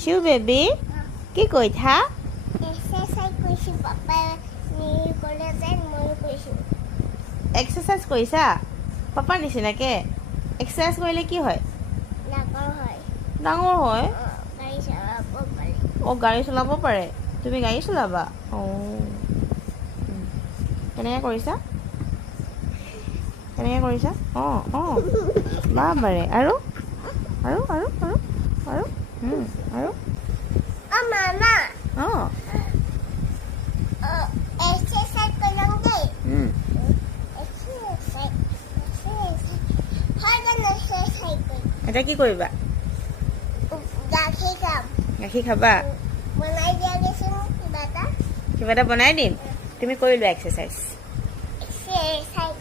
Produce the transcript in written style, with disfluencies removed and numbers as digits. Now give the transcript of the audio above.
Shoe baby, কি কৈ থা? এক্সাৰচাইজ কৰিছোঁ পাপাই ক'লে যে ময়ো কৰিছোঁ এক্সাৰচাইজ কৰিছা পাপাৰ নিচিনাকে এক্সাৰচাইজ কৰিলে কি হয় ডাঙৰ হয় ডাঙৰ হয় গাড়ী চলাব পাৰি গাড়ী চলাব পাৰে তুমি গাড়ী চলাবা কেনেকৈ কৰিছা বাৰে আৰু আৰু আৰু আৰু আৰু আৰু অ' মামা অঁ এক্সাৰচাইজ কৰিম দেই এতিয়া কি কৰিবা গাখীৰ খাম গাখীৰ খাবা বনাই দিয়াগৈচোন কিবা এটা কিবা এটা বনাই দিম তুমি কৰি লোৱা এক্সাৰচাইজ এক্সাৰচাইজ